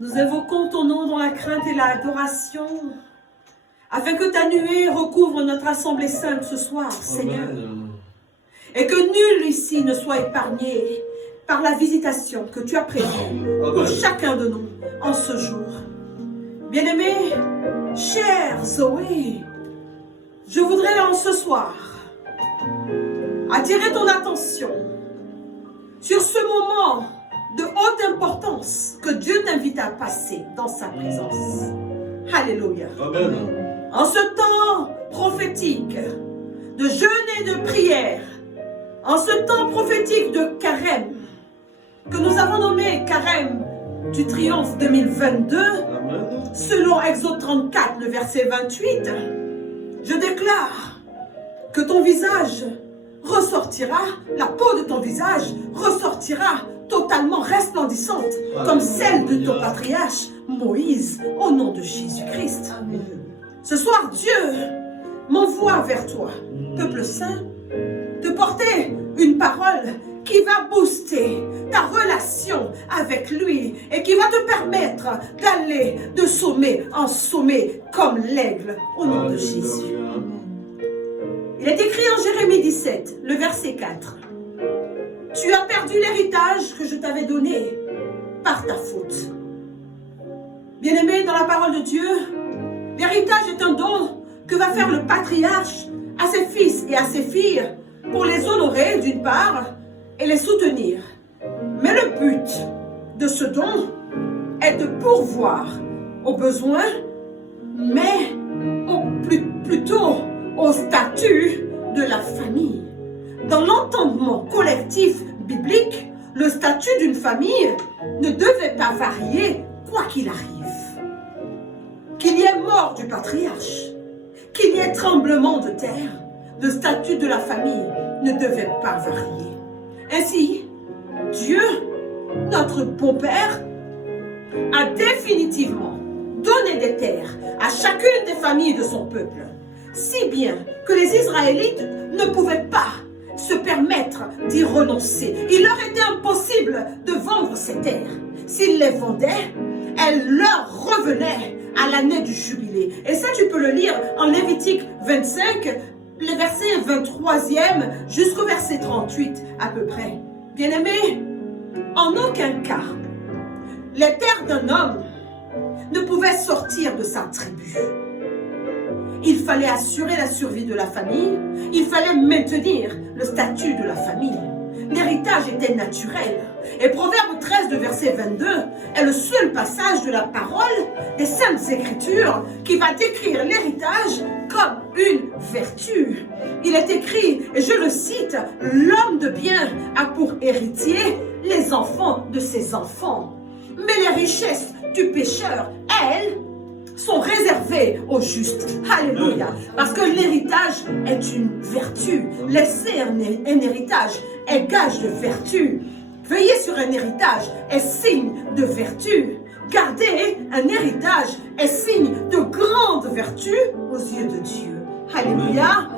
Nous évoquons ton nom dans la crainte et l'adoration, afin que ta nuée recouvre notre assemblée sainte ce soir, Seigneur. Et que nul ici ne soit épargné par la visitation que tu as prévue pour chacun de nous en ce jour. Bien-aimé, chère Zoé, je voudrais en ce soir attirer ton attention sur ce moment de haute importance que Dieu t'invite à passer dans sa présence. Alléluia. Amen. En ce temps prophétique de jeûne et de prière, en ce temps prophétique de carême, que nous avons nommé carême du triomphe 2022, Amen. selon Exode 34, le verset 28, je déclare que ton visage ressortira, la peau de ton visage ressortira totalement resplendissante, comme celle de ton patriarche Moïse, au nom de Jésus-Christ. Ce soir, Dieu m'envoie vers toi, peuple saint, de porter une parole qui va booster ta relation avec lui et qui va te permettre d'aller de sommet en sommet comme l'aigle au nom de Jésus. Il est écrit en Jérémie 17, le verset 4. Tu as perdu l'héritage que je t'avais donné par ta faute. Bien-aimé, dans la parole de Dieu, l'héritage est un don que va faire le patriarche à ses fils et à ses filles pour les honorer d'une part et les soutenir. Mais le but de ce don est de pourvoir aux besoins, mais plutôt au statut de la famille. Dans l'entendement collectif biblique, le statut d'une famille ne devait pas varier quoi qu'il arrive. Qu'il y ait mort du patriarche, qu'il y ait tremblement de terre, le statut de la famille ne devait pas varier. Ainsi, Dieu, notre bon Père, a définitivement donné des terres à chacune des familles de son peuple, si bien que les Israélites ne pouvaient pas se permettre d'y renoncer. Il leur était impossible de vendre ces terres. S'ils les vendaient, elles leur revenaient à l'année du jubilé. Et ça, tu peux le lire en Lévitique 25, le verset 23e jusqu'au verset 38 à peu près. Bien-aimés, en aucun cas, les terres d'un homme ne pouvaient sortir de sa tribu. Il fallait assurer la survie de la famille, il fallait maintenir le statut de la famille. L'héritage était naturel. Et Proverbe 13, de verset 22, est le seul passage de la parole des Saintes Écritures qui va décrire l'héritage comme une vertu. Il est écrit, et je le cite, « L'homme de bien a pour héritier les enfants de ses enfants. Mais les richesses du pécheur, elles, sont réservées aux justes. » Alléluia. Parce que l'héritage est une vertu. Laisser un héritage est gage de vertu. Veiller sur un héritage est signe de vertu. Garder un héritage est signe de grande vertu aux yeux de Dieu. Alléluia.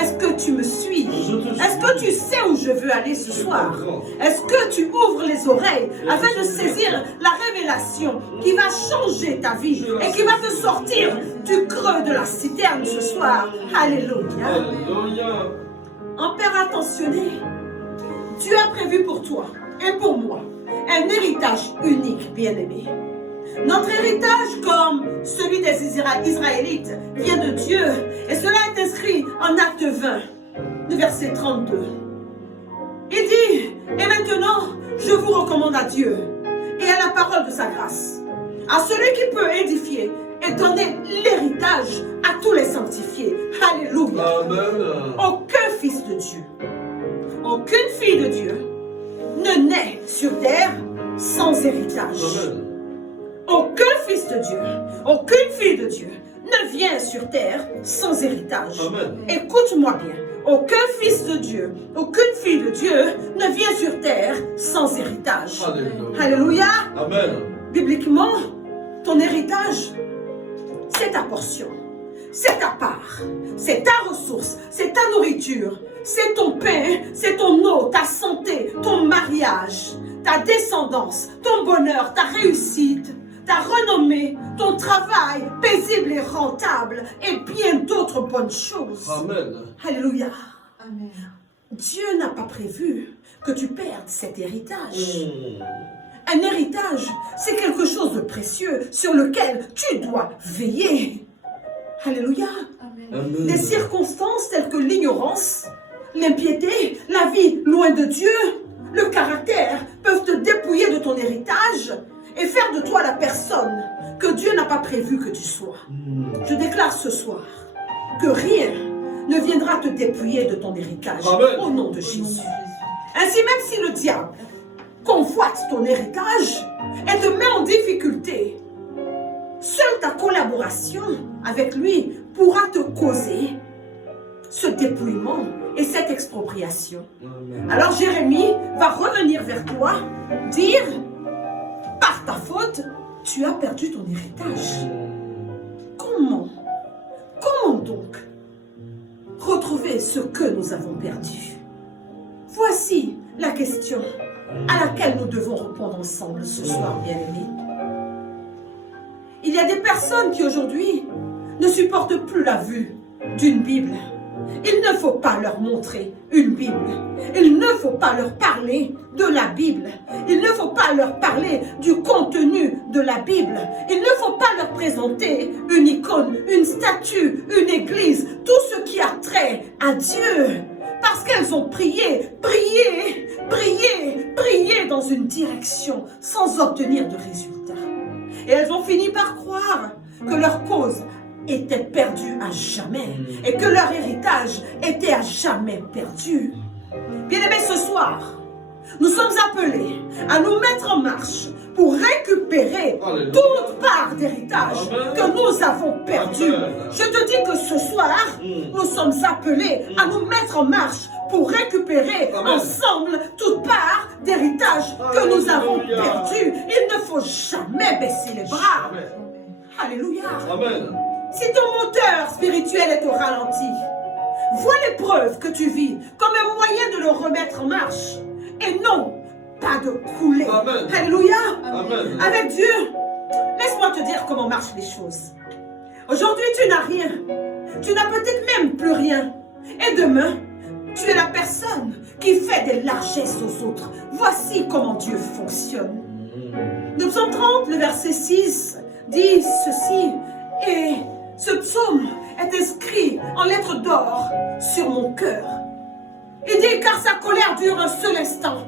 Est-ce que tu me suis? Est-ce que tu sais où je veux aller ce soir? Est-ce que tu ouvres les oreilles afin de saisir la révélation qui va changer ta vie et qui va te sortir du creux de la citerne ce soir? Alléluia. En Père attentionné, Dieu a prévu pour toi et pour moi un héritage unique, bien-aimé. Notre héritage, comme celui des Israélites, vient de Dieu. Et cela est inscrit en Acte 20, le verset 32. Il dit, et maintenant, je vous recommande à Dieu et à la parole de sa grâce, à celui qui peut édifier et donner l'héritage à tous les sanctifiés. Alléluia. Amen. Aucun fils de Dieu, aucune fille de Dieu ne naît sur terre sans héritage. Amen. Aucun fils de Dieu, aucune fille de Dieu ne vient sur terre sans héritage. Amen. Écoute-moi bien. Aucun fils de Dieu, aucune fille de Dieu ne vient sur terre sans héritage. Alléluia. Alléluia. Amen. Bibliquement, ton héritage, c'est ta portion, c'est ta part, c'est ta ressource, c'est ta nourriture, c'est ton pain, c'est ton eau, ta santé, ton mariage, ta descendance, ton bonheur, ta réussite, ta renommée, ton travail paisible et rentable, et bien d'autres bonnes choses. Amen. Alléluia. Amen. Dieu n'a pas prévu que tu perdes cet héritage. Un héritage, c'est quelque chose de précieux sur lequel tu dois veiller. Alléluia. Amen. Des circonstances telles que l'ignorance, l'impiété, la vie loin de Dieu, le caractère peuvent te dépouiller de ton héritage et faire de toi la personne que Dieu n'a pas prévu que tu sois. Je déclare ce soir que rien ne viendra te dépouiller de ton héritage. Amen. Au nom de Jésus. Ainsi, même si le diable convoite ton héritage et te met en difficulté, seule ta collaboration avec lui pourra te causer ce dépouillement et cette expropriation. Amen. Alors Jérémie va revenir vers toi, dire, par ta faute, tu as perdu ton héritage. Comment donc retrouver ce que nous avons perdu? Voici la question à laquelle nous devons répondre ensemble ce soir, bien-aimés. Il y a des personnes qui aujourd'hui ne supportent plus la vue d'une Bible. Il ne faut pas leur montrer une Bible. Il ne faut pas leur parler de la Bible. Il ne faut pas leur parler du contenu de la Bible. Il ne faut pas leur présenter une icône, une statue, une église, tout ce qui a trait à Dieu. Parce qu'elles ont prié dans une direction sans obtenir de résultat. Et elles ont fini par croire que leur cause était perdue à jamais et que leur héritage était à jamais perdu. Bien-aimés, ce soir, nous sommes appelés à nous mettre en marche pour récupérer Alléluia. toute part d'héritage Amen. que nous avons perdu. Amen. Je te dis que ce soir, nous sommes appelés à nous mettre en marche pour récupérer Amen. ensemble toute part d'héritage que nous avons Alléluia. perdu. Il ne faut jamais baisser les bras. Amen. Alléluia. Amen. Si ton moteur spirituel est au ralenti, vois l'épreuve que tu vis comme un moyen de le remettre en marche et non pas de couler. Amen. Alléluia. Amen. Avec Dieu, laisse-moi te dire comment marchent les choses. Aujourd'hui, tu n'as rien. Tu n'as peut-être même plus rien. Et demain, tu es la personne qui fait des largesses aux autres. Voici comment Dieu fonctionne. Le psaume 30, le verset 6, dit ceci. Et ce psaume est inscrit en lettres d'or sur mon cœur. Il dit, car sa colère dure un seul instant.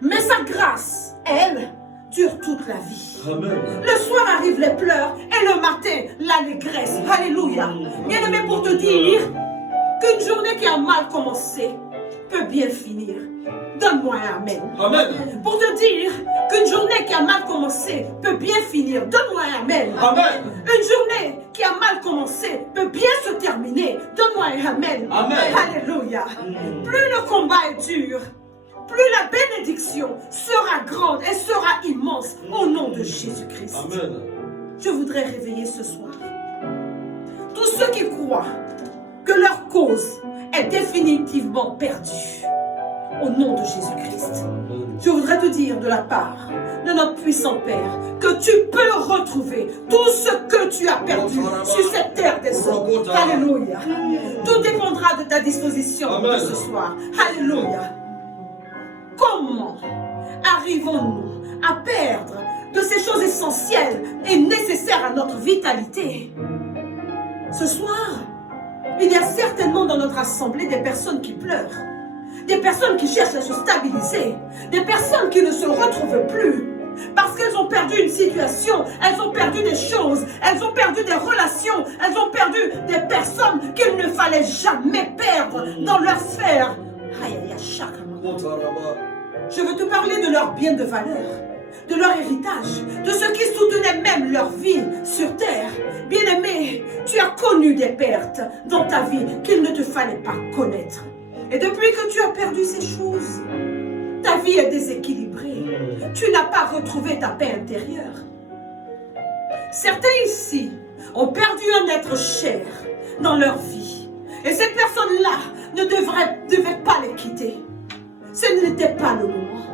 Mais sa grâce, elle, dure toute la vie. Amen. Le soir arrivent les pleurs et le matin, l'allégresse. Alléluia. Bien-aimé, pour te dire qu'une journée qui a mal commencé peut bien finir. Donne-moi un amen. Amen. Pour te dire qu'une journée qui a mal commencé peut bien finir. Donne-moi un amen. Amen. Une journée qui a mal commencé peut bien se terminer. Donne-moi un amen. Amen. Alléluia. Plus le combat est dur, plus la bénédiction sera grande et sera immense au nom de Jésus-Christ. Amen. Je voudrais réveiller ce soir tous ceux qui croient que leur cause est définitivement perdue au nom de Jésus-Christ. Je voudrais te dire de la part de notre puissant Père que tu peux retrouver tout ce que tu as perdu sur cette terre des hommes. Alléluia. Tout dépendra de ta disposition Amen. ce soir. Alléluia. Comment arrivons-nous à perdre de ces choses essentielles et nécessaires à notre vitalité? Ce soir, il y a certainement dans notre assemblée des personnes qui pleurent, des personnes qui cherchent à se stabiliser, des personnes qui ne se retrouvent plus parce qu'elles ont perdu une situation, elles ont perdu des choses, elles ont perdu des relations, elles ont perdu des personnes qu'il ne fallait jamais perdre dans leur sphère. Aïe, aïe, aïe, chaque moment. Je veux te parler de leurs biens de valeur, de leur héritage, de ce qui soutenait même leur vie sur terre. Bien-aimé, tu as connu des pertes dans ta vie qu'il ne te fallait pas connaître. Et depuis que tu as perdu ces choses, ta vie est déséquilibrée. Tu n'as pas retrouvé ta paix intérieure. Certains ici ont perdu un être cher dans leur vie. Et ces personnes-là ne devaient pas les quitter. Ce n'était pas le moment.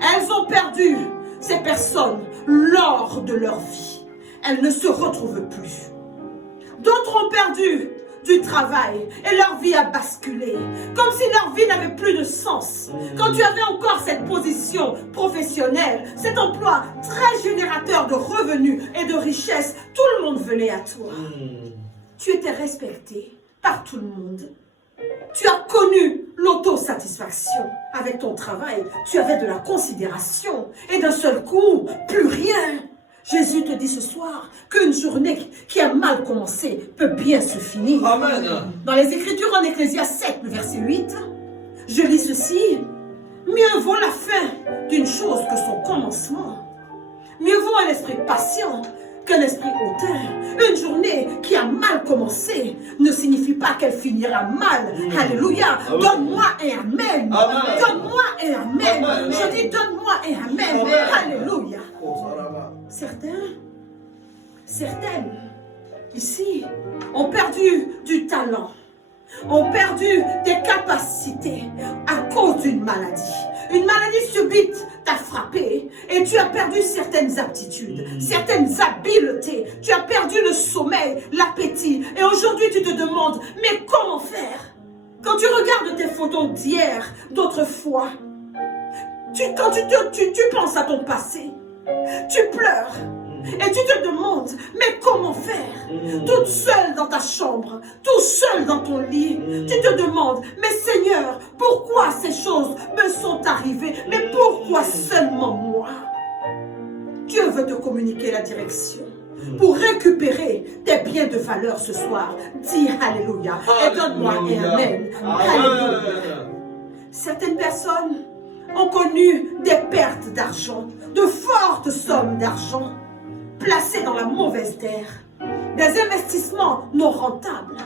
Elles ont perdu ces personnes personnes, lors de leur vie, elles ne se retrouvent plus. D'autres ont perdu du travail et leur vie a basculé, comme si leur vie n'avait plus de sens. Quand tu avais encore cette position professionnelle, cet emploi très générateur de revenus et de richesses, tout le monde venait à toi. Tu étais respecté par tout le monde. Tu as connu l'autosatisfaction avec ton travail. Tu avais de la considération et d'un seul coup, plus rien. Jésus te dit ce soir qu'une journée qui a mal commencé peut bien se finir. Amen. Dans les Écritures en Ecclésiaste 7, le verset 8, je lis ceci. Mieux vaut la fin d'une chose que son commencement. Mieux vaut un esprit patient qu'un esprit hautain. Une journée qui a mal commencé ne signifie pas qu'elle finira mal. Alléluia. Donne-moi un amen. Donne-moi un amen. Amen. Je dis donne-moi un amen. Amen. Alléluia. Certaines, ici, ont perdu du talent, ont perdu des capacités à cause d'une maladie. Une maladie subite t'a frappé et tu as perdu certaines aptitudes, certaines habiletés. Tu as perdu le sommeil, l'appétit. Et aujourd'hui, tu te demandes, mais comment faire? Quand tu regardes tes photos d'hier, d'autrefois, quand tu penses à ton passé, tu pleures. Et tu te demandes, mais comment faire? Toute seule dans ta chambre, tout seul dans ton lit, tu te demandes, mais Seigneur, pourquoi ces choses me sont arrivées? Mais pourquoi seulement moi? Dieu veut te communiquer la direction pour récupérer tes biens de valeur ce soir. Dis Alléluia et donne-moi un amen. Alléluia. Certaines personnes ont connu des pertes d'argent, de fortes sommes d'argent placés dans la mauvaise terre, des investissements non rentables.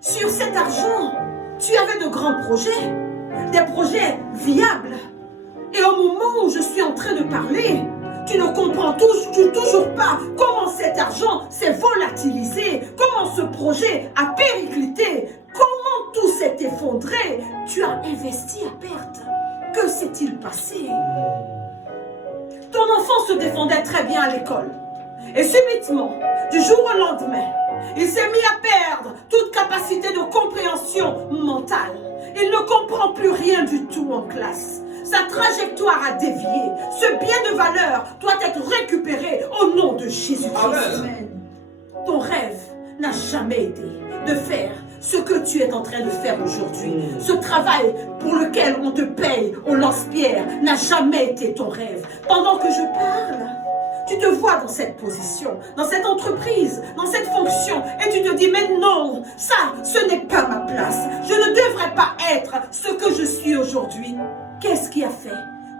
Sur cet argent, tu avais de grands projets, des projets viables. Et au moment où je suis en train de parler, tu ne comprends toujours pas comment cet argent s'est volatilisé, comment ce projet a périclité, comment tout s'est effondré. Tu as investi à perte. Que s'est-il passé? Ton enfant se défendait très bien à l'école. Et subitement, du jour au lendemain, il s'est mis à perdre toute capacité de compréhension mentale. Il ne comprend plus rien du tout en classe. Sa trajectoire a dévié. Ce bien de valeur doit être récupéré au nom de Jésus-Christ. Ton rêve n'a jamais été de faire ce que tu es en train de faire aujourd'hui. Ce travail pour lequel on te paye au lance-pierre n'a jamais été ton rêve. Pendant que je parle, tu te vois dans cette position, dans cette entreprise, dans cette fonction, et tu te dis, mais non, ça, ce n'est pas ma place. Je ne devrais pas être ce que je suis aujourd'hui. Qu'est-ce qui a fait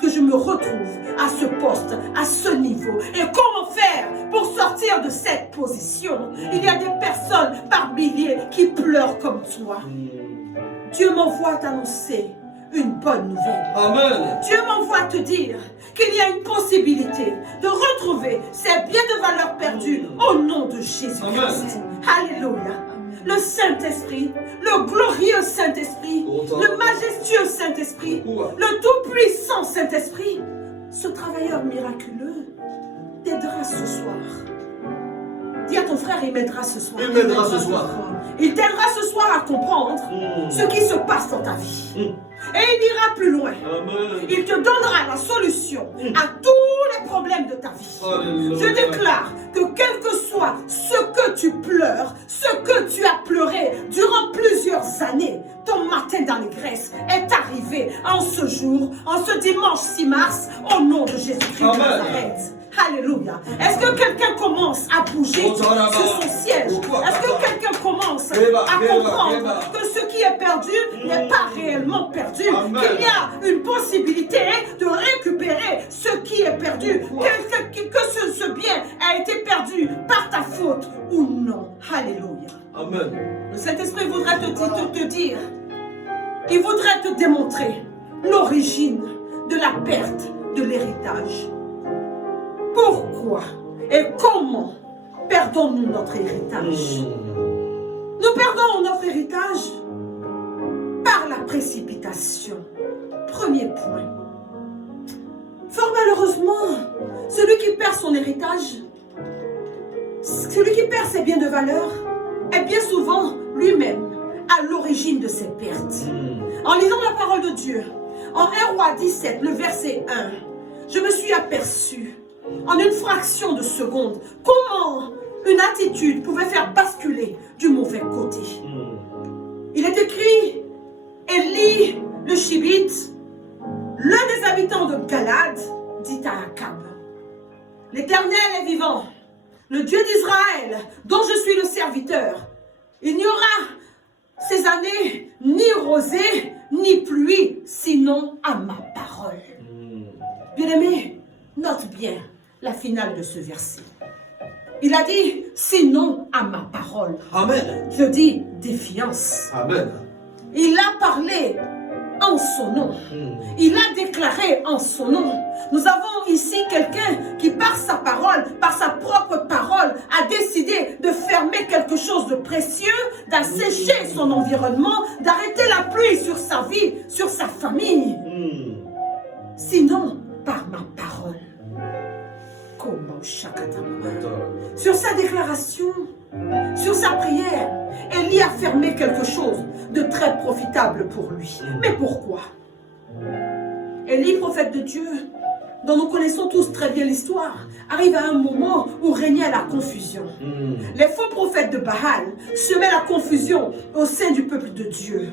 que je me retrouve à ce poste, à ce niveau? Et comment faire pour sortir de cette position? Il y a des personnes par milliers qui pleurent comme toi. Dieu m'envoie t'annoncer une bonne nouvelle. Amen. Dieu m'envoie te dire qu'il y a une possibilité de retrouver ces biens de valeur perdus au nom de Jésus-Christ. Alléluia. Le Saint-Esprit, le glorieux Saint-Esprit, le majestueux Saint-Esprit, le tout-puissant Saint-Esprit, ce travailleur miraculeux t'aidera ce soir. Dis à ton frère, il m'aidera ce soir. Il m'aidera ce soir. Il t'aidera ce soir à comprendre ce qui se passe dans ta vie. Et il ira plus loin. Amen. Il te donnera la solution à tous les problèmes de ta vie. Alléluia. Je déclare que quel que soit ce que tu pleures, ce que tu as pleuré durant plusieurs années, ton matin d'allégresse est arrivé en ce jour, en ce dimanche 6 mars, au nom de Jésus-Christ de Nazareth. Alléluia. Est-ce que quelqu'un commence à bouger sur son siège? Est-ce que quelqu'un commence à comprendre que ce qui est perdu n'est pas réellement perdu? Qu'il y a une possibilité de récupérer ce qui est perdu? Que ce bien a été perdu par ta faute ou non? Alléluia. Amen. Le Saint-Esprit voudrait te dire, il voudrait te démontrer l'origine de la perte de l'héritage. Pourquoi et comment perdons-nous notre héritage? Nous perdons notre héritage par la précipitation. Premier point. Fort malheureusement, héritage, celui qui perd ses biens de valeur est bien souvent lui-même à l'origine de ses pertes. En lisant la parole de Dieu, en 1 Roi 17, le verset 1, je me suis aperçu en une fraction de seconde comment une attitude pouvait faire basculer du mauvais côté. Il est écrit, Élie, le Chibite, l'un des habitants de Galade, dit à Akab, l'Éternel est vivant, le Dieu d'Israël, dont je suis le serviteur. Il n'y aura ces années ni rosée, ni pluie, sinon à ma parole. Bien-aimé, note bien la finale de ce verset. Il a dit, sinon à ma parole. Amen. Je dis défiance. Amen. Il a parlé en son nom. Il a déclaré en son nom. Nous avons ici quelqu'un qui par sa parole, par sa propre parole, a décidé de fermer quelque chose de précieux, d'assécher son environnement, d'arrêter la pluie sur sa vie, sur sa famille. Sinon, par ma parole. Sur sa déclaration, sur sa prière, Élie a fermé quelque chose de très profitable pour lui. Mais pourquoi? Élie, prophète de Dieu, dont nous connaissons tous très bien l'histoire, arrive à un moment où régnait la confusion. Les faux prophètes de Baal semaient la confusion au sein du peuple de Dieu.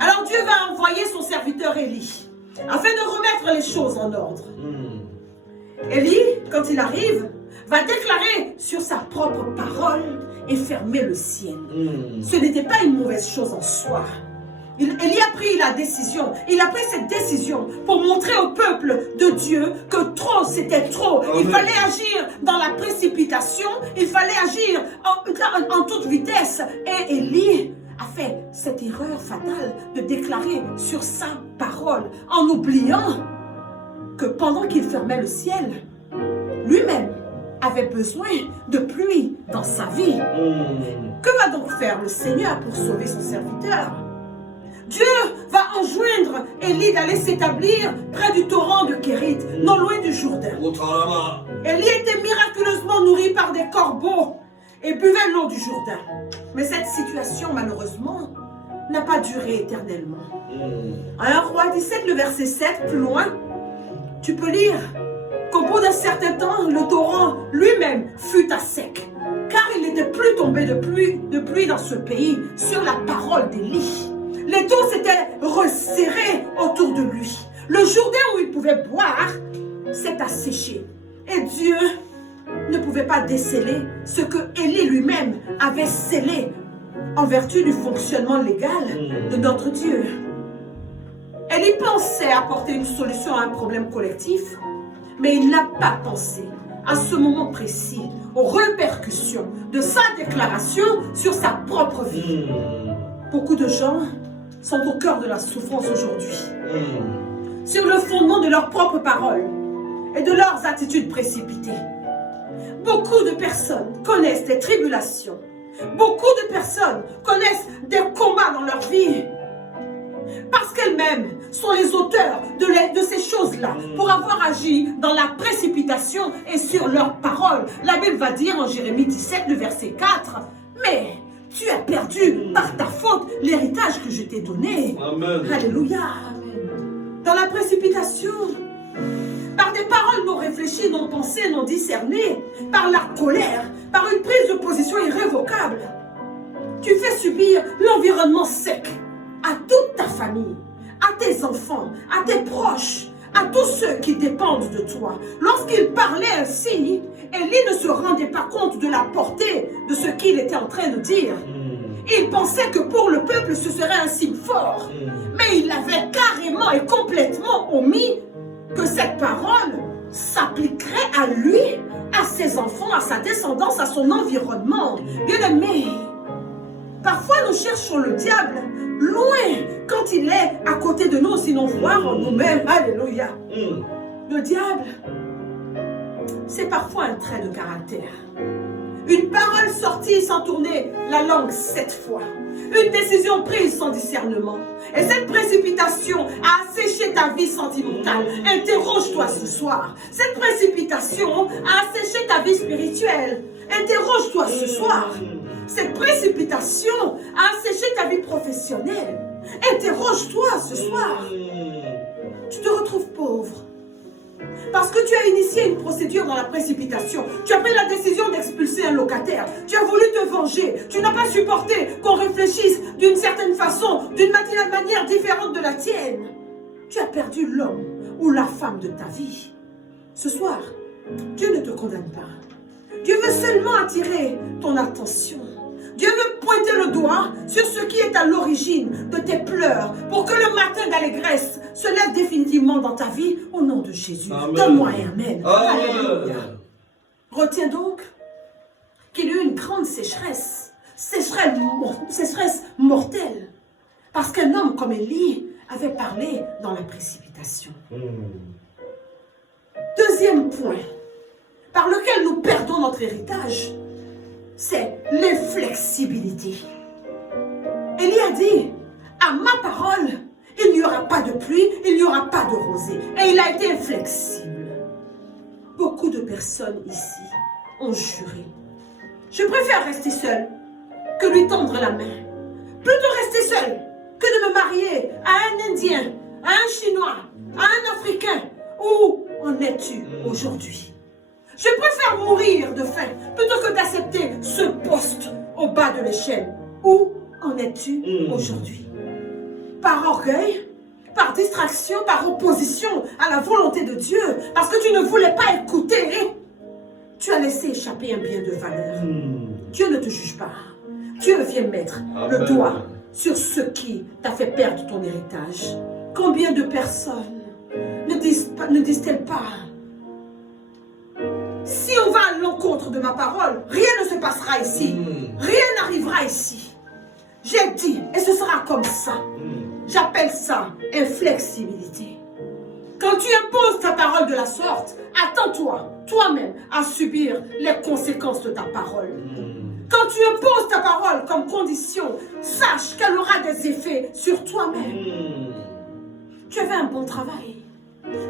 Alors Dieu va envoyer son serviteur Élie afin de remettre les choses en ordre. Élie, quand il arrive, va déclarer sur sa propre parole et fermer le ciel. Ce n'était pas une mauvaise chose en soi. Élie a pris la décision, il a pris cette décision pour montrer au peuple de Dieu que trop c'était trop. Il fallait agir dans la précipitation, il fallait agir en toute vitesse. Et Élie a fait cette erreur fatale de déclarer sur sa parole en oubliant que pendant qu'il fermait le ciel, lui-même avait besoin de pluie dans sa vie. Que va donc faire le Seigneur pour sauver son serviteur? Dieu va enjoindre Élie d'aller s'établir près du torrent de Kérit, non loin du Jourdain. Élie était miraculeusement nourri par des corbeaux et buvait l'eau du Jourdain. Mais cette situation, malheureusement, n'a pas duré éternellement. En 1 Roi 17, le verset 7, plus loin, tu peux lire qu'au bout d'un certain temps, le torrent lui-même fut à sec, car il n'était plus tombé de pluie dans ce pays sur la parole d'Élie. Les eaux s'étaient resserrées autour de lui. Le Jourdain où il pouvait boire s'est asséché. Et Dieu ne pouvait pas déceler ce que Élie lui-même avait scellé en vertu du fonctionnement légal de notre Dieu. Élie pensait apporter une solution à un problème collectif, mais il n'a pas pensé à ce moment précis aux répercussions de sa déclaration sur sa propre vie. Beaucoup de gens sont au cœur de la souffrance aujourd'hui, sur le fondement de leurs propres paroles et de leurs attitudes précipitées. Beaucoup de personnes connaissent des tribulations. Beaucoup de personnes connaissent des combats dans leur vie parce qu'elles-mêmes sont les auteurs de ces choses-là pour avoir agi dans la précipitation et sur leurs paroles. La Bible va dire en Jérémie 17, le verset 4, « Mais tu as perdu par ta faute l'héritage que je t'ai donné. » Alléluia. Dans la précipitation, par des paroles non réfléchies, non pensées, non discernées, par la colère, par une prise de position irrévocable, tu fais subir l'environnement sec à toute ta famille, à tes enfants, à tes proches, à tous ceux qui dépendent de toi. Lorsqu'il parlait ainsi, Élie ne se rendait pas compte de la portée de ce qu'il était en train de dire. Il pensait que pour le peuple, ce serait un signe fort. Mais il avait carrément et complètement omis que cette parole s'appliquerait à lui, à ses enfants, à sa descendance, à son environnement. Bien-aimé, parfois nous cherchons le diable loin quand il est à côté de nous, sinon voir en nous-mêmes. Alléluia. Le diable, c'est parfois un trait de caractère. Une parole sortie sans tourner la langue 7 fois. Une décision prise sans discernement. Et cette précipitation a asséché ta vie sentimentale. Interroge-toi ce soir. Cette précipitation a asséché ta vie spirituelle. Interroge-toi ce soir. Cette précipitation a asséché ta vie professionnelle. Interroge-toi ce soir. Tu te retrouves pauvre. Parce que tu as initié une procédure dans la précipitation. Tu as pris la décision d'expulser un locataire. Tu as voulu te venger. Tu n'as pas supporté qu'on réfléchisse d'une certaine façon, d'une manière différente de la tienne. Tu as perdu l'homme ou la femme de ta vie. Ce soir, Dieu ne te condamne pas. Dieu veut seulement attirer ton attention. Dieu veut pointer le doigt sur ce qui est à l'origine de tes pleurs pour que le matin d'allégresse se lève définitivement dans ta vie au nom de Jésus. Donne-moi un amen. Alléluia. Retiens donc qu'il y a eu une grande sécheresse mortelle, parce qu'un homme comme Élie avait parlé dans la précipitation. Deuxième point, par lequel nous perdons notre héritage, c'est l'inflexibilité. Élie a dit, à ma parole, il n'y aura pas de pluie, il n'y aura pas de rosée. Et il a été inflexible. Beaucoup de personnes ici ont juré. Je préfère rester seule que lui tendre la main. Plutôt rester seule que de me marier à un Indien, à un Chinois, à un Africain. Où en es-tu aujourd'hui? Je préfère mourir de faim plutôt que d'accepter ce poste au bas de l'échelle. Où en es-tu aujourd'hui? Par orgueil, par distraction, par opposition à la volonté de Dieu, parce que tu ne voulais pas écouter, tu as laissé échapper un bien de valeur. Dieu ne te juge pas. Dieu vient mettre le doigt sur ce qui t'a fait perdre ton héritage. Combien de personnes ne disent-elles pas, si on va à l'encontre de ma parole, rien ne se passera ici. Rien n'arrivera ici. J'ai dit, et ce sera comme ça. J'appelle ça inflexibilité. Quand tu imposes ta parole de la sorte, attends-toi, toi-même, à subir les conséquences de ta parole. Quand tu imposes ta parole comme condition, sache qu'elle aura des effets sur toi-même. Tu avais un bon travail.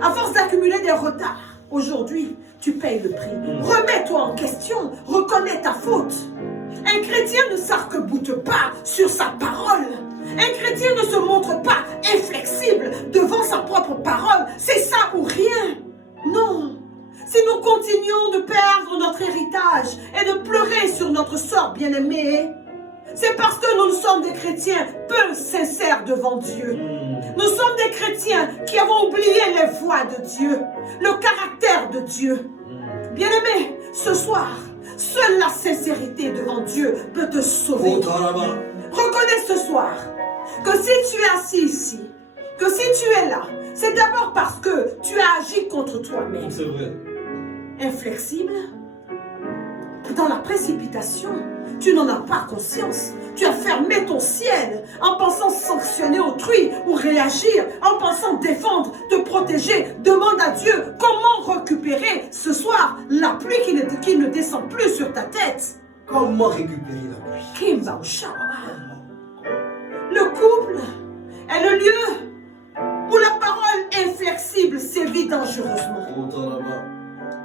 À force d'accumuler des retards, aujourd'hui, tu payes le prix. Remets-toi en question, reconnais ta faute. Un chrétien ne s'arc-boute pas sur sa parole. Un chrétien ne se montre pas inflexible devant sa propre parole. C'est ça ou rien. Non. Si nous continuons de perdre notre héritage et de pleurer sur notre sort bien-aimé, c'est parce que nous sommes des chrétiens peu sincères devant Dieu. Nous sommes des chrétiens qui avons oublié les voies de Dieu, le caractère de Dieu. Bien-aimé, ce soir, seule la sincérité devant Dieu peut te sauver. Reconnais ce soir que si tu es assis ici, que si tu es là, c'est d'abord parce que tu as agi contre toi-même. C'est vrai. Inflexible, dans la précipitation, tu n'en as pas conscience. Tu as fermé ton ciel en pensant sanctionner autrui ou réagir, en pensant défendre, te protéger. Demande à Dieu comment récupérer ce soir la pluie qui ne descend plus sur ta tête. Comment récupérer la pluie? Le couple est le lieu où la parole inflexible sévit dangereusement.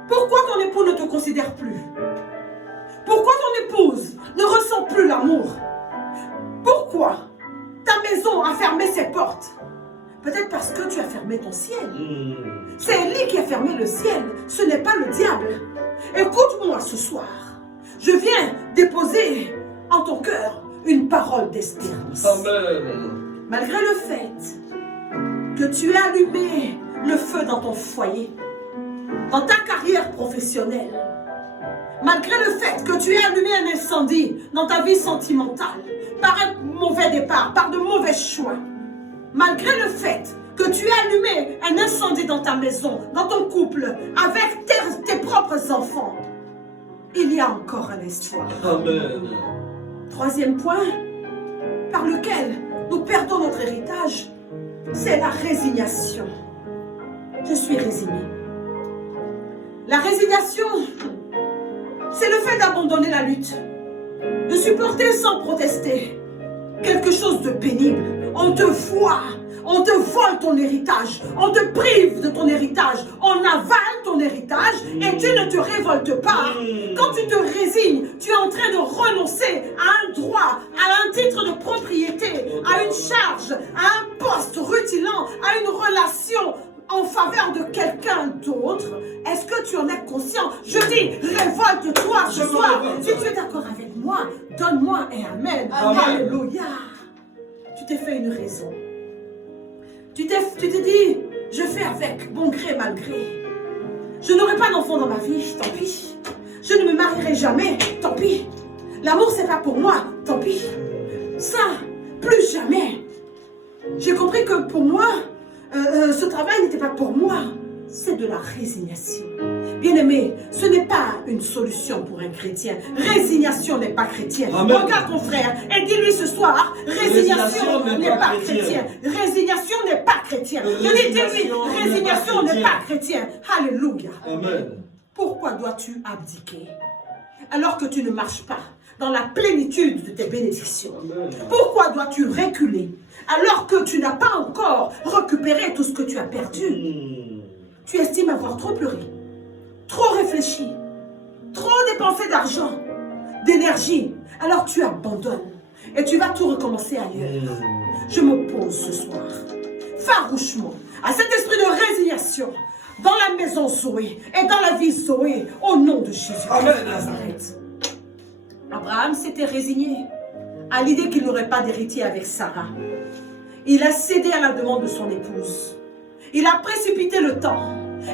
Pourquoi ton époux ne te considère plus? Pourquoi ton épouse ne ressent plus l'amour? Pourquoi ta maison a fermé ses portes? Peut-être parce que tu as fermé ton ciel. C'est Élie qui a fermé le ciel, ce n'est pas le diable. Écoute-moi ce soir. Je viens déposer en ton cœur une parole d'espérance. Amen. Malgré le fait que tu aies allumé le feu dans ton foyer, dans ta carrière professionnelle, malgré le fait que tu aies allumé un incendie dans ta vie sentimentale, par un mauvais départ, par de mauvais choix, malgré le fait que tu aies allumé un incendie dans ta maison, dans ton couple, avec tes propres enfants, il y a encore un espoir. Amen. Troisième point, par lequel nous perdons notre héritage, c'est la résignation. Je suis résigné. La résignation c'est le fait d'abandonner la lutte, de supporter sans protester quelque chose de pénible. On te voit, on te vole ton héritage, on te prive de ton héritage, on avale ton héritage et tu ne te révoltes pas. Quand tu te résignes, tu es en train de renoncer à un droit, à un titre de propriété, à une charge, à un poste rutilant, à une relation en faveur de quelqu'un d'autre. Est-ce que tu en es conscient? Je dis, révolte-toi ce soir. Si tu es d'accord avec moi, donne-moi un amen. Alléluia. Tu t'es fait une raison. Tu t'es dit, je fais avec, bon gré, mal gré. Je n'aurai pas d'enfant dans ma vie, tant pis. Je ne me marierai jamais, tant pis. L'amour, c'est pas pour moi, tant pis. Ça, plus jamais. J'ai compris que pour moi, ce travail n'était pas pour moi. C'est de la résignation. Bien-aimé, ce n'est pas une solution pour un chrétien. Résignation n'est pas chrétien. Amen. Regarde ton frère et dis-lui ce soir, résignation n'est pas chrétien. Résignation n'est pas chrétien. Je dis, dis-lui, résignation n'est pas chrétien. Alléluia. Amen. Pourquoi dois-tu abdiquer alors que tu ne marches pas dans la plénitude de tes bénédictions? Amen. Pourquoi dois-tu reculer alors que tu n'as pas encore récupéré tout ce que tu as perdu? Tu estimes avoir trop pleuré, trop réfléchi, trop dépensé d'argent, d'énergie. Alors tu abandonnes et tu vas tout recommencer ailleurs. Je m'oppose ce soir, farouchement, à cet esprit de résignation dans la maison Zoé et dans la vie Zoé, au nom de Jésus. Amen. Nazareth. Abraham s'était résigné à l'idée qu'il n'aurait pas d'héritier avec Sarah. Il a cédé à la demande de son épouse. Il a précipité le temps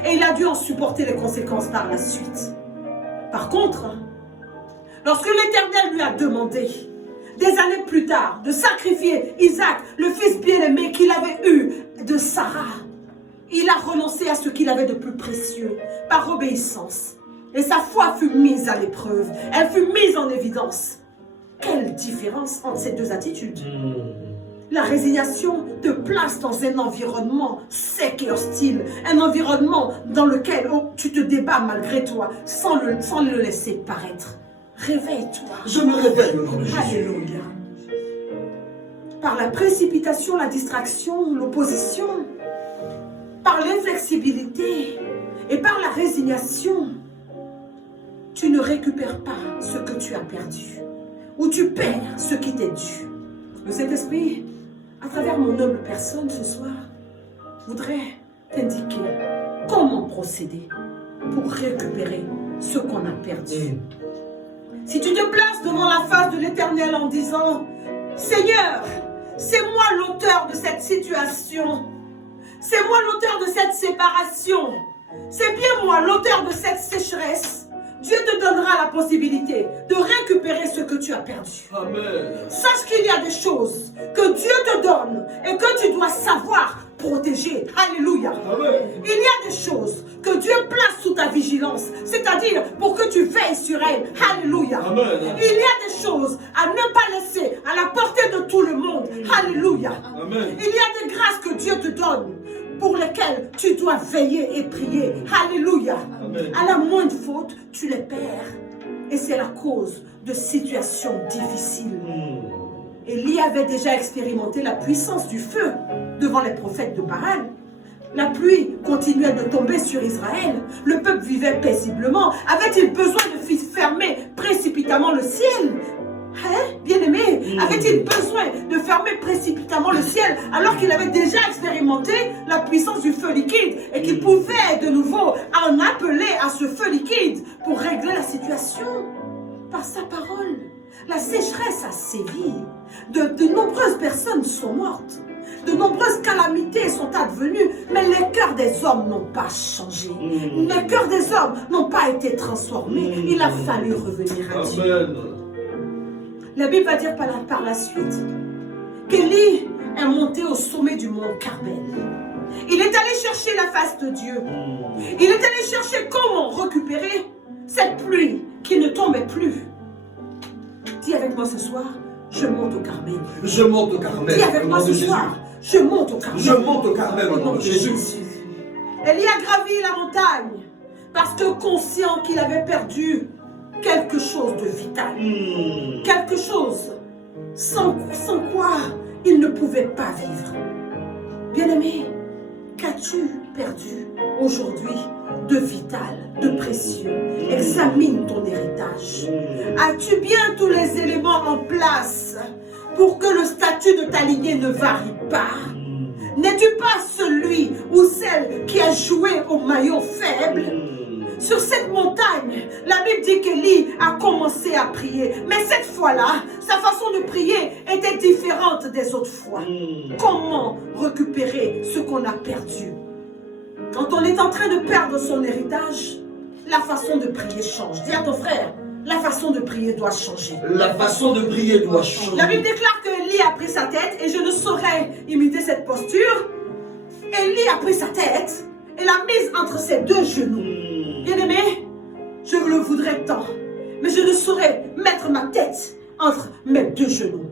et il a dû en supporter les conséquences par la suite. Par contre, lorsque l'Éternel lui a demandé, des années plus tard, de sacrifier Isaac, le fils bien-aimé qu'il avait eu de Sarah, il a renoncé à ce qu'il avait de plus précieux par obéissance. Et sa foi fut mise à l'épreuve. Elle fut mise en évidence. Quelle différence entre ces deux attitudes! La résignation te place dans un environnement sec et hostile, un environnement dans lequel tu te débats malgré toi, sans le laisser paraître. Réveille-toi. Je me réveille au nom de Jésus. Alléluia. Par la précipitation, la distraction, l'opposition, par l'inflexibilité et par la résignation, tu ne récupères pas ce que tu as perdu, ou tu perds ce qui t'est dû. Le Saint-Esprit, à travers mon humble personne ce soir, voudrait t'indiquer comment procéder pour récupérer ce qu'on a perdu. Si tu te places devant la face de l'Éternel en disant, Seigneur, c'est moi l'auteur de cette situation, c'est moi l'auteur de cette séparation, c'est bien moi l'auteur de cette sécheresse, Dieu te donnera la possibilité de récupérer ce que tu as perdu. Amen. Sache qu'il y a des choses que Dieu te donne et que tu dois savoir protéger. Alléluia. Amen. Il y a des choses que Dieu place sous ta vigilance, c'est-à-dire pour que tu veilles sur elles. Alléluia. Amen. Il y a des choses à ne pas laisser à la portée de tout le monde. Alléluia. Amen. Il y a des grâces que Dieu te donne pour lesquelles tu dois veiller et prier. Alléluia. Amen. À la moindre faute, tu les perds. Et c'est la cause de situations difficiles. Élie avait déjà expérimenté la puissance du feu devant les prophètes de Baal. La pluie continuait de tomber sur Israël. Le peuple vivait paisiblement. Avait-il besoin de fermer précipitamment le ciel? Hein, bien-aimé, avait-il besoin de fermer précipitamment le ciel alors qu'il avait déjà expérimenté la puissance du feu liquide et qu'il pouvait de nouveau en appeler à ce feu liquide pour régler la situation? Par sa parole, la sécheresse a sévi. De nombreuses personnes sont mortes. De nombreuses calamités sont advenues, mais les cœurs des hommes n'ont pas changé. Les cœurs des hommes n'ont pas été transformés. Il a fallu revenir à Dieu. Amen. La Bible va dire par la suite qu'Élie est monté au sommet du mont Carmel. Il est allé chercher la face de Dieu. Il est allé chercher comment récupérer cette pluie qui ne tombait plus. Dis avec moi ce soir, je monte au Carmel. Je monte au Carmel. Dis avec au moi nom ce de Jésus. soir, je monte au Carmel. Je monte au Carmel au nom de Jésus. Élie a gravi la montagne parce que conscient qu'il avait perdu quelque chose de vital. Quelque chose sans quoi il ne pouvait pas vivre. Bien-aimé, qu'as-tu perdu aujourd'hui de vital, de précieux? Examine ton héritage. As-tu bien tous les éléments en place pour que le statut de ta lignée ne varie pas? N'es-tu pas celui ou celle qui a joué au maillot faible? Sur cette montagne, la Bible dit qu'Élie a commencé à prier. Mais cette fois-là, sa façon de prier était différente des autres fois. Comment récupérer ce qu'on a perdu? Quand on est en train de perdre son héritage, la façon de prier change. Dis à ton frère, la façon de prier doit changer. La façon de prier doit changer. La Bible déclare que Élie a pris sa tête, et je ne saurais imiter cette posture. Élie a pris sa tête et l'a mise entre ses deux genoux. Bien-aimé, je le voudrais tant, mais je ne saurais mettre ma tête entre mes deux genoux.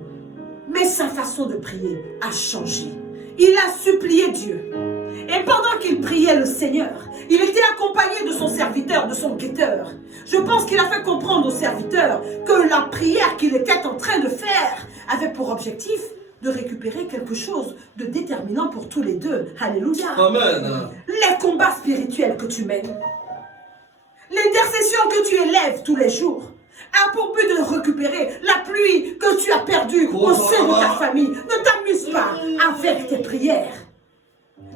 Mais sa façon de prier a changé. Il a supplié Dieu. Et pendant qu'il priait le Seigneur, il était accompagné de son serviteur, de son guetteur. Je pense qu'il a fait comprendre au serviteur que la prière qu'il était en train de faire avait pour objectif de récupérer quelque chose de déterminant pour tous les deux. Alléluia. Amen. Les combats spirituels que tu mènes, l'intercession que tu élèves tous les jours, a pour but de récupérer la pluie que tu as perdue au sein de ta famille. Ne t'amuse pas avec tes prières.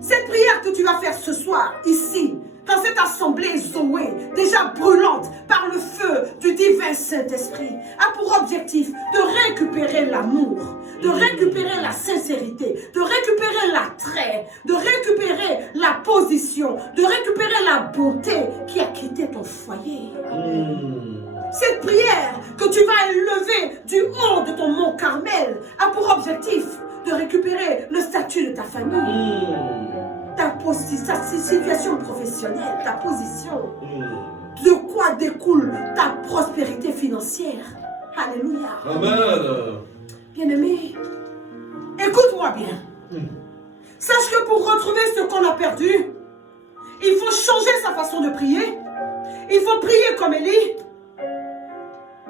Cette prière que tu vas faire ce soir, ici, dans cette assemblée Zoé, déjà brûlante par le feu du divin Saint-Esprit, a pour objectif de récupérer l'amour, de récupérer la sincérité, de récupérer l'attrait, de récupérer la position, de récupérer la beauté qui a quitté ton foyer. Cette prière que tu vas élever du haut de ton mont Carmel a pour objectif de récupérer le statut de ta famille, ta situation professionnelle, ta position. De quoi découle ta prospérité financière. Alléluia. Amen. Bien-aimé, écoute-moi bien. Sache que pour retrouver ce qu'on a perdu, il faut changer sa façon de prier. Il faut prier comme Élie.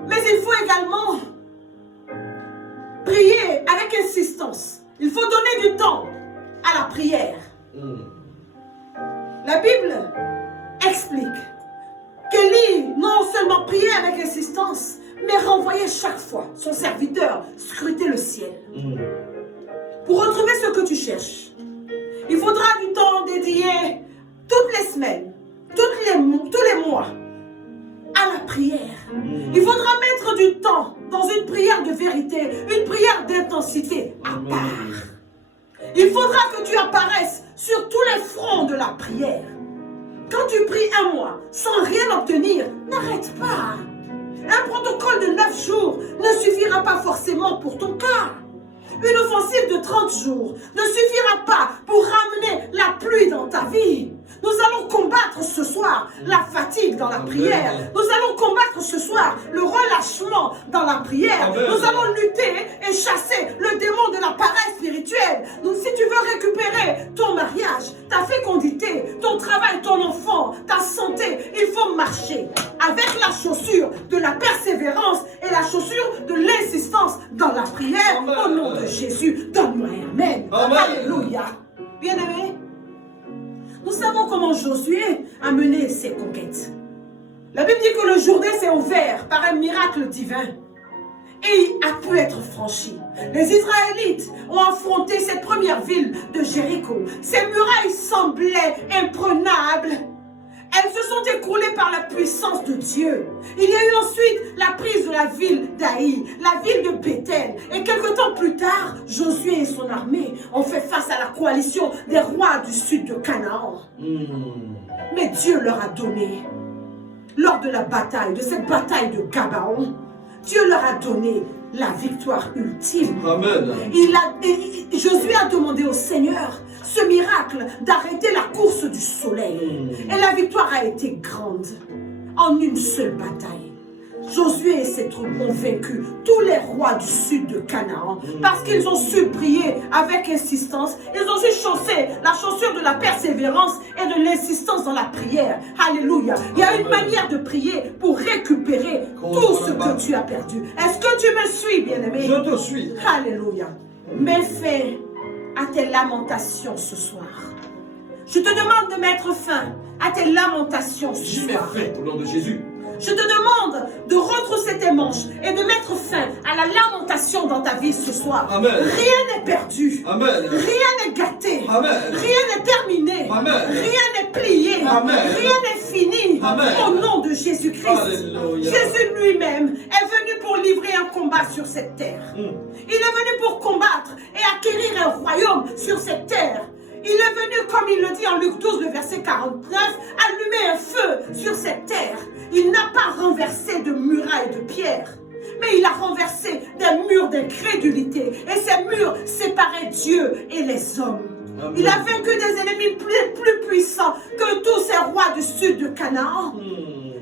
Mais il faut également prier avec insistance. Il faut donner du temps à la prière. La Bible explique qu'Élie non seulement priait avec insistance, mais renvoyait chaque fois son serviteur scruter le ciel. Pour retrouver ce que tu cherches, il faudra du temps dédié toutes les semaines, tous les mois à la prière. Il faudra mettre du temps dans une prière de vérité, une prière d'intensité à part. Il faudra que tu apparaisses sur tous les fronts de la prière. Quand tu pries un mois sans rien obtenir, n'arrête pas. Un protocole de 9 jours ne suffira pas forcément pour ton cas. Une offensive de 30 jours ne suffira pas pour ramener la pluie dans ta vie. Nous allons combattre ce soir la fatigue dans la prière. Nous allons combattre ce soir le relâchement dans la prière. Nous allons lutter et chasser le démon de la paresse spirituelle. Donc si tu veux récupérer ton mariage, ta fécondité, ton travail, ton enfant, ta santé, il faut marcher avec la chaussure de la persévérance et la chaussure de l'insistance dans la prière. Au nom de Jésus, donne-moi Amen. Alléluia. Bien-aimé, nous savons comment Josué a mené ses conquêtes. La Bible dit que le Jourdain s'est ouvert par un miracle divin et a pu être franchi. Les Israélites ont affronté cette première ville de Jéricho. Ces murailles semblaient imprenables. Elles se sont écroulées par la puissance de Dieu. Il y a eu ensuite la prise de la ville d'Aï, la ville de Béthel. Et quelque temps plus tard, Josué et son armée ont fait face à la coalition des rois du sud de Canaan. Mais Dieu leur a donné, lors de la bataille, de cette bataille de Gabaon, Dieu leur a donné la victoire ultime. Amen. Josué a demandé au Seigneur ce miracle d'arrêter la course du soleil. Et la victoire a été grande en une seule bataille. Josué et ses troupes ont vaincu tous les rois du sud de Canaan parce qu'ils ont su prier avec insistance. Ils ont su chausser la chaussure de la persévérance et de l'insistance dans la prière. Alléluia. Il y a une manière de prier pour récupérer tout ce que tu as perdu. Est-ce que tu me suis, bien-aimé? Je te suis. Alléluia. Mets fin à tes lamentations ce soir. Je te demande de mettre fin à tes lamentations ce J'y mets soir. fin au nom de Jésus. Je te demande de retrousser tes manches et de mettre fin à la lamentation dans ta vie ce soir. Amen. Rien n'est perdu. Amen. Rien n'est gâté. Amen. Rien n'est terminé. Amen. Rien n'est plié. Amen. Rien n'est fini. Amen. Au nom de Jésus-Christ. Alléluia. Jésus lui-même est venu pour livrer un combat sur cette terre. Il est venu pour combattre et acquérir un royaume sur cette terre. Il est venu, comme il le dit en Luc 12, le verset 49, allumer un feu sur cette terre. Il n'a pas renversé de murailles de pierre, mais il a renversé des murs d'incrédulité. Et ces murs séparaient Dieu et les hommes. Amen. Il a vaincu des ennemis plus puissants que tous ces rois du sud de Canaan.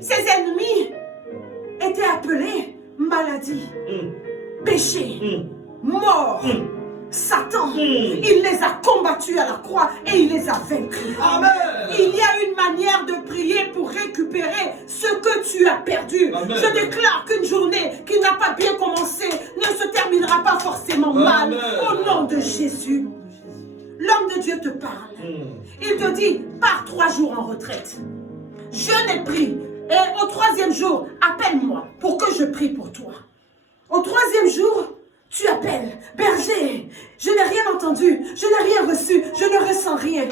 Ces ennemis étaient appelés maladie, péché, mort, Satan. Il les a combattus à la croix et il les a vaincus. Amen. Il y a une manière de prier pour récupérer ce que tu as perdu. Amen. Je déclare qu'une journée qui n'a pas bien commencé ne se terminera pas forcément mal. Amen. Au nom de Jésus. L'homme de Dieu te parle. Il te dit, pars 3 jours en retraite. Jeûne et prie. Et au 3e jour, appelle-moi pour que je prie pour toi. Au 3e jour, tu appelles, berger, je n'ai rien entendu, je n'ai rien reçu, je ne ressens rien.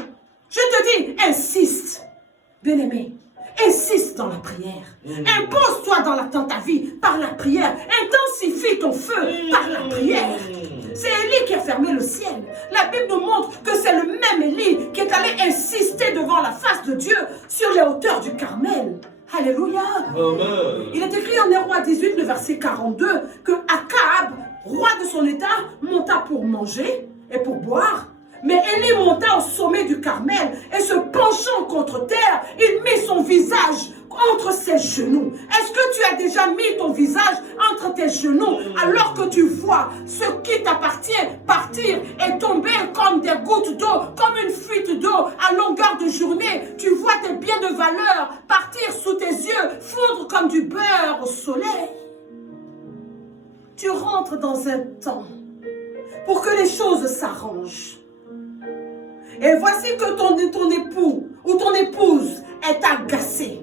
Je te dis, insiste, bien-aimé, insiste dans la prière. Impose-toi dans ta vie par la prière. Intensifie ton feu par la prière. C'est Élie qui a fermé le ciel. La Bible nous montre que c'est le même Élie qui est allé insister devant la face de Dieu sur les hauteurs du Carmel. Alléluia. Amen. Il est écrit en 1 Roi 18, le verset 42, que Akab, roi de son état, monta pour manger et pour boire. Mais Élie monta au sommet du Carmel et se penchant contre terre, il mit son visage entre ses genoux. Est-ce que tu as déjà mis ton visage entre tes genoux alors que tu vois ce qui t'appartient partir et tomber comme des gouttes d'eau, comme une fuite d'eau à longueur de journée? Tu vois tes biens de valeur partir sous tes yeux, fondre comme du beurre au soleil. Tu rentres dans un temps pour que les choses s'arrangent. Et voici que ton époux ou ton épouse est agacé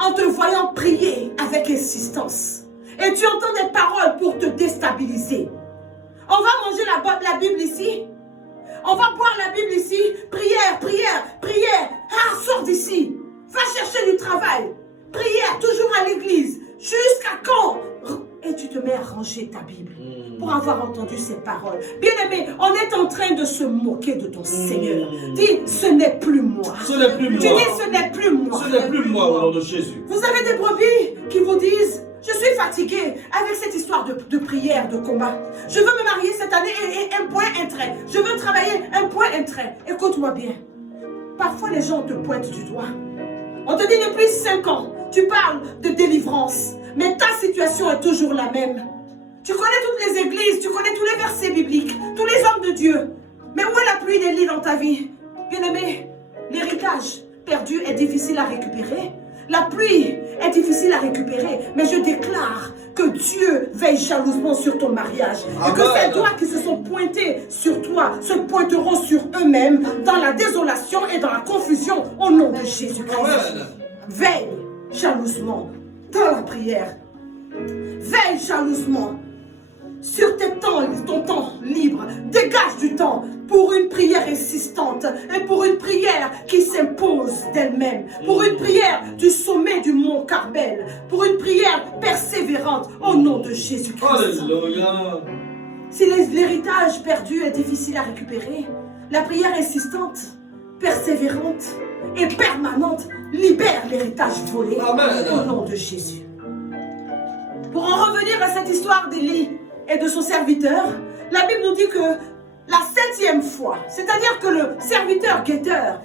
en te voyant prier avec insistance. Et tu entends des paroles pour te déstabiliser. On va manger la Bible ici. On va boire la Bible ici. Prière, prière, prière. Ah, sors d'ici. Va chercher du travail. Prière, toujours à l'église. Jusqu'à quand? Et tu te mets à ranger ta Bible pour avoir entendu ces paroles. Bien-aimé, on est en train de se moquer de ton Seigneur. Dis, ce n'est plus moi. Ce n'est plus moi. Tu dis, ce n'est plus moi. Ce n'est plus moi au nom de Jésus. Vous avez des brebis qui vous disent, je suis fatigué avec cette histoire de prière, de combat. Je veux me marier cette année et un point, un trait. Je veux travailler un point, un trait. Écoute-moi bien. Parfois, les gens te pointent du doigt. On te dit depuis 5 ans, tu parles de délivrance. Mais ta situation est toujours la même. Tu connais toutes les églises, tu connais tous les versets bibliques, tous les hommes de Dieu. Mais où est la pluie d'Élie dans ta vie? Bien-aimé, l'héritage perdu est difficile à récupérer. La pluie est difficile à récupérer. Mais je déclare que Dieu veille jalousement sur ton mariage. Et que ces doigts qui se sont pointés sur toi se pointeront sur eux-mêmes dans la désolation et dans la confusion au nom de Jésus-Christ. Veille jalousement dans la prière. Veille jalousement sur ton temps libre. Dégage du temps pour une prière insistante et pour une prière qui s'impose d'elle-même. Pour une prière du sommet du mont Carmel. Pour une prière persévérante au nom de Jésus-Christ. Alléluia. Si l'héritage perdu est difficile à récupérer, la prière insistante, persévérante et permanente libère l'héritage volé. Amen. Au nom de Jésus. Pour en revenir à cette histoire d'Élie et de son serviteur, la Bible nous dit que la 7e fois, c'est-à-dire que le serviteur guetteur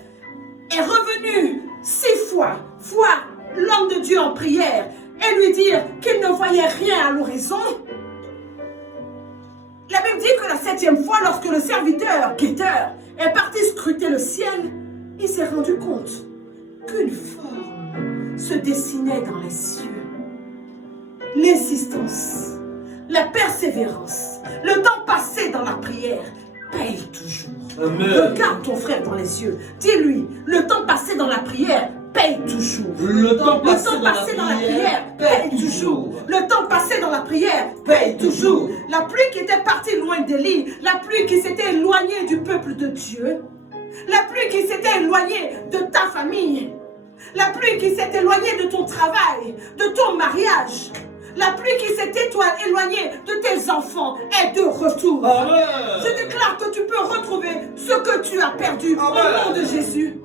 est revenu 6 fois voir l'homme de Dieu en prière et lui dire qu'il ne voyait rien à l'horizon. La Bible dit que la 7e fois, lorsque le serviteur guetteur est parti scruter le ciel, il s'est rendu compte qu'une forme se dessinait dans les cieux. L'insistance, la persévérance, le temps passé dans la prière paye toujours. Amen. Regarde ton frère dans les yeux. Dis-lui, le temps passé dans la prière paye toujours. Le temps passé dans la prière paye toujours. Le temps passé dans la prière paye toujours. La pluie qui était partie loin d'Élie, la pluie qui s'était éloignée du peuple de Dieu, la pluie qui s'était éloignée de ta famille, la pluie qui s'est éloignée de ton travail, de ton mariage, la pluie qui s'est éloignée de tes enfants est de retour. Amen. Je déclare que tu peux retrouver ce que tu as perdu. Amen. Au nom de Jésus.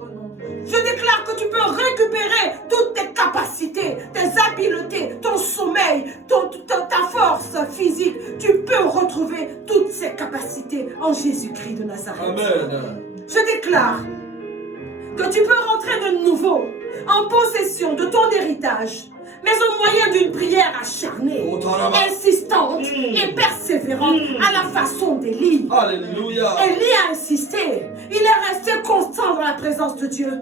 Je déclare que tu peux récupérer toutes tes capacités, tes habiletés, ton sommeil, ta force physique. Tu peux retrouver toutes ces capacités en Jésus-Christ de Nazareth. Amen. Je déclare que tu peux rentrer de nouveau en possession de ton héritage, mais au moyen d'une prière acharnée, insistante et persévérante à la façon d'Élie. Alléluia. Élie a insisté. Il est resté constant dans la présence de Dieu.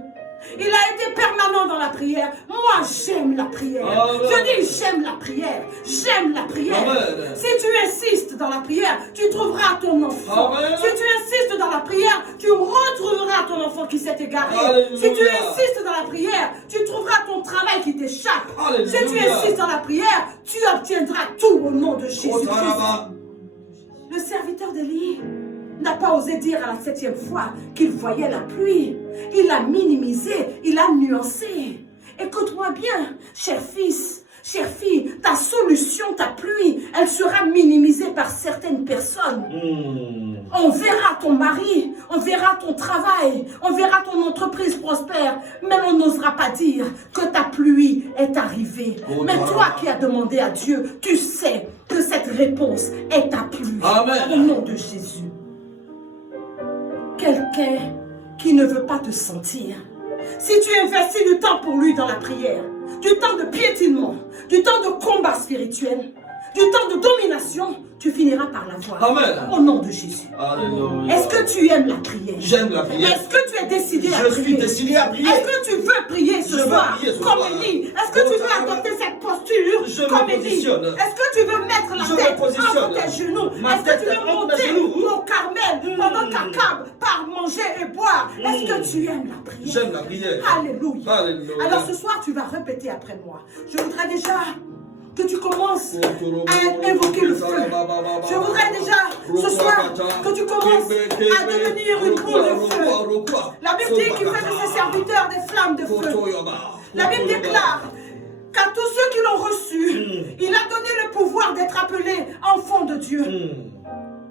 Il a été permanent dans la prière. Moi, j'aime la prière. Amen. Je dis, j'aime la prière. J'aime la prière. Amen. Si tu insistes dans la prière, tu trouveras ton enfant. Amen. Si tu insistes dans la prière, tu retrouveras ton enfant qui s'est égaré. Alléluia. Si tu insistes dans la prière, tu trouveras ton travail qui t'échappe. Alléluia. Si tu insistes dans la prière, tu obtiendras tout au nom de Jésus-Christ. Le serviteur d'Élie n'a pas osé dire à la 7e fois qu'il voyait la pluie. Il l'a minimisé, il l'a nuancé. Écoute-moi bien, cher fils, chère fille, ta solution, ta pluie, elle sera minimisée par certaines personnes. On verra ton mari, on verra ton travail, on verra ton entreprise prospère, mais on n'osera pas dire que ta pluie est arrivée. Mais toi qui as demandé à Dieu, tu sais que cette réponse est ta pluie. Amen. Au nom de Jésus. Quelqu'un qui ne veut pas te sentir, si tu investis du temps pour lui dans la prière, du temps de piétinement, du temps de combat spirituel, du temps de domination, tu finiras par la voir. Amen. Au nom de Jésus. Alléluia. Est-ce que tu aimes la prière? J'aime la prière. Est-ce que tu es décidé à Je prier? suis décidé à prier. Est-ce que tu veux prier ce Je veux soir prier ce comme soir. Élie? Est-ce que tu veux adopter cette posture Je me comme Élie? positionne. Est-ce que tu veux mettre la Je me tête positionne. entre tes genoux? Ma Est-ce que tête tu veux entre mes monter genoux. au Carmel pendant qu'Akab part manger et boire? Est-ce que tu aimes la prière? J'aime la prière. Alléluia. Alléluia. Alors ce soir, tu vas répéter après moi. Je voudrais déjà que tu commences à invoquer le feu. Je voudrais déjà ce soir que tu commences à devenir une boule de feu. La Bible dit qu'il fait de ses serviteurs des flammes de feu. La Bible déclare qu'à tous ceux qui l'ont reçu, il a donné le pouvoir d'être appelés enfants de Dieu.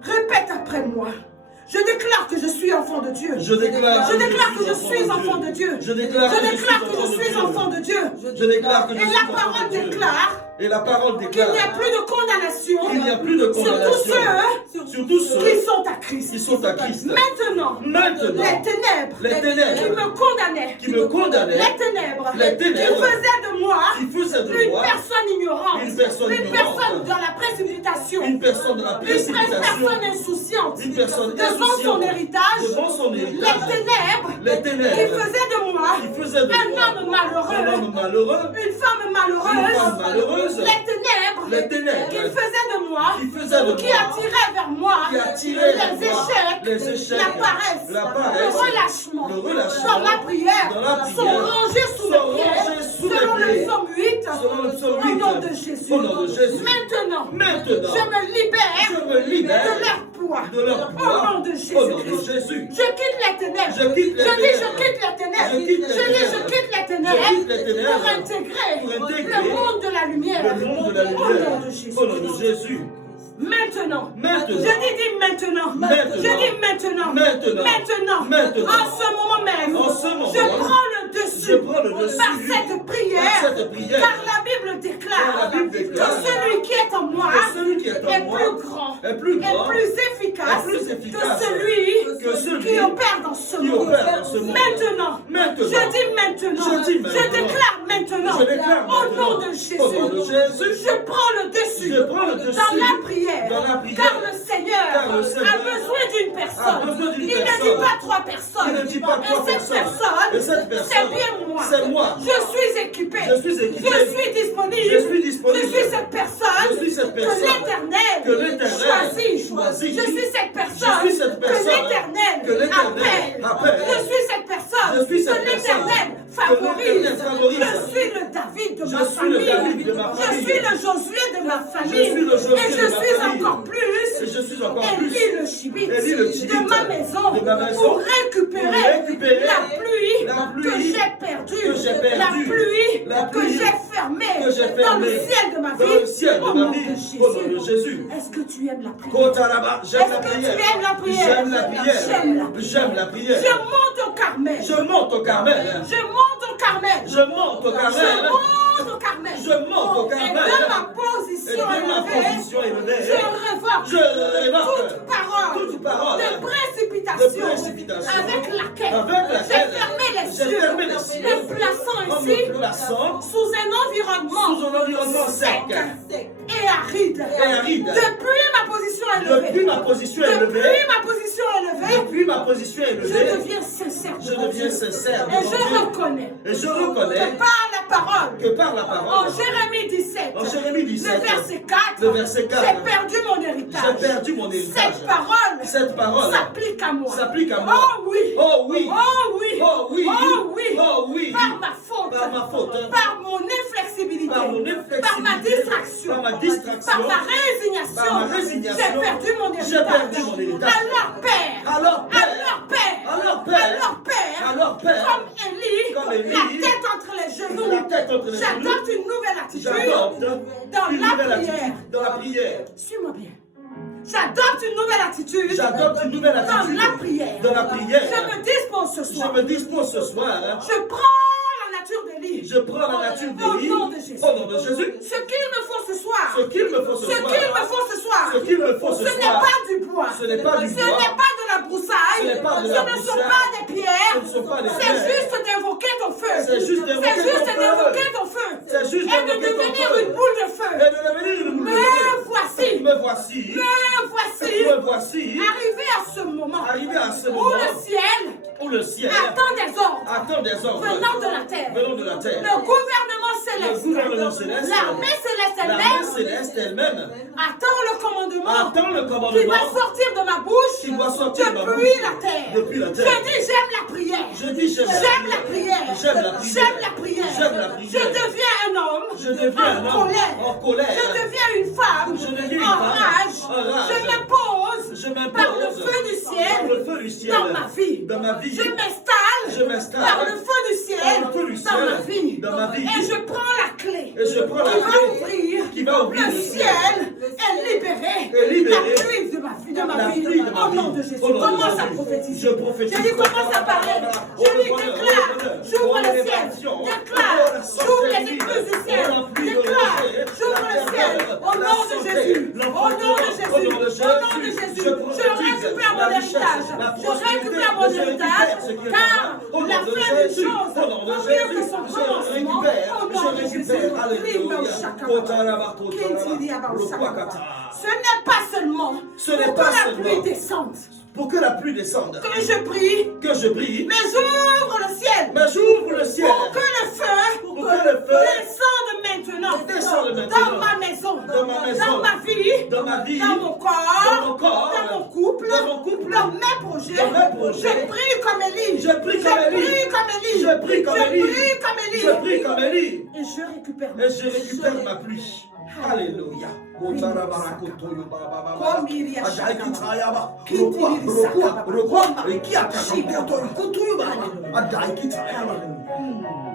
Répète après moi. Je déclare que je suis enfant de Dieu. Je déclare que je suis enfant de Dieu. Je déclare que je suis enfant de Dieu. Je déclare que je Et suis la enfant parole de Dieu. déclare Et la parole qu'il déclare n'y a plus de condamnation qu'il n'y a plus de sur condamnation tous ceux qui sont à Christ. qui sont à Christ. Maintenant, les ténèbres qui me condamnaient, les ténèbres qui faisaient de moi une personne ignorante, une personne dans la précipitation, Une personne de la une précipitation, personne insouciante, une personne devant son insouciante, héritage, devant son les héritage, ténèbres qui faisaient de moi qui faisaient de un moi homme malheureux, un homme malheureux, une femme malheureuse, les ténèbres qui faisaient de moi, qui attiraient vers moi les échecs, la paresse, le relâchement, dans la prière, sont rangés sous mes pieds, selon le psaume 8, au nom de Jésus. Maintenant, je me libère de leur poids, au nom de Jésus. Je quitte les ténèbres. Je quitte les ténèbres pour intégrer le monde de la lumière, au nom de Jésus. Maintenant, je dis maintenant, en ce moment même, je prends le dessus par cette prière, car la Bible déclare que celui qui est en moi est plus grand, est plus efficace que celui que celui qui opère dans ce qui monde. opère dans ce monde. Maintenant. Maintenant. Je dis maintenant. Je dis maintenant. Je déclare maintenant. Je déclare Au maintenant. nom de Jésus. Au nom de Jésus. Je prends le dessus. Je prends le dessus. Dans la prière. Dans la prière. Car le Seigneur Car le Seigneur a besoin d'une personne. a besoin d'une Il ne personne. dit pas trois personnes. Il ne dit pas trois personnes. Et Et cette personne, c'est bien moi. c'est moi. Je suis équipé. Je suis équipé. Je suis disponible. Je suis disponible. Je suis cette personne. Je suis cette personne. Que l'Éternel choisit. Je suis cette personne. Je suis cette personne. Que l'Éternel appelle. Je suis cette personne. Je suis cette que l'Éternel favorise. Je suis le David de ma famille. Je suis le Josué de ma famille. Et je suis encore plus. Élie le Chibite de ma maison pour récupérer la pluie que j'ai perdue, la pluie que j'ai fermée dans le ciel de ma vie, au nom de Jésus. Est-ce que tu aimes la prière? J'aime la prière. J'aime la prière. J'aime la prière. Je monte au Carmel. Je monte au Carmel. Je monte au Carmel. Je monte au Carmel. Je monte au Carmel. Je monte au Carmel. Et de ma position élevée, je révoque toute parole de précipitation avec laquelle j'ai fermé les cieux, me plaçant ici sous un environnement sec et aride. Depuis ma position élevée, depuis ma position élevée, je deviens sincère. Et je reconnais que par la parole, en Jérémie 17, le verset 4, j'ai perdu mon héritage. Cette parole s'applique à moi. Oh oui. Par ma faute. Par mon inflexibilité. Par ma distraction. Par ma résignation. J'ai perdu mon héritage. Alors Père, comme Élie, la tête entre les genoux, j'adopte une nouvelle attitude dans la prière. Suis-moi bien. J'adopte une nouvelle attitude dans la prière. Je me dispose ce soir. Je prends la nature d'Élie. Au nom de Jésus. Ce qu'il me faut ce soir. Ce n'est pas du bois. Ce n'est pas de la broussaille. Ce ne sont pas des pierres. C'est juste d'invoquer ton feu. C'est juste d'invoquer ton feu. Et de devenir une boule de feu. Me voici. Arrivé à ce moment. Où le ciel attend des ordres venant de la terre. Le gouvernement céleste. L'armée céleste elle-même attend le commandement qui va sortir de ma bouche depuis la terre. Je dis j'aime la prière. J'aime la prière. Je deviens un homme en colère. Je deviens une femme en rage. Je m'impose par le feu du ciel dans ma vie. Je m'installe par le feu du ciel dans ma vie. Et je prends la clé qui va ouvrir le ciel et libérer la pluie de ma vie. Au nom de Jésus. Commence à prophétiser. Je dis commence à parler. Je dis déclare. J'ouvre le ciel. Déclare. J'ouvre les écluses du ciel. Déclare. J'ouvre le ciel. Au nom de Jésus. Je récupère mon héritage. Car la fin des choses vaut mieux que son commencement. Au nom de Jésus. Ce n'est pas seulement pour que la pluie descende. Que je prie. Mais j'ouvre le ciel. Pour que le feu descende maintenant. Dans ma maison. Dans ma vie. Dans mon corps. Dans mon couple. Dans mes projets. Je prie comme Élie. Je prie comme Élie. Et je récupère ma pluie. Alléluia. Alléluia.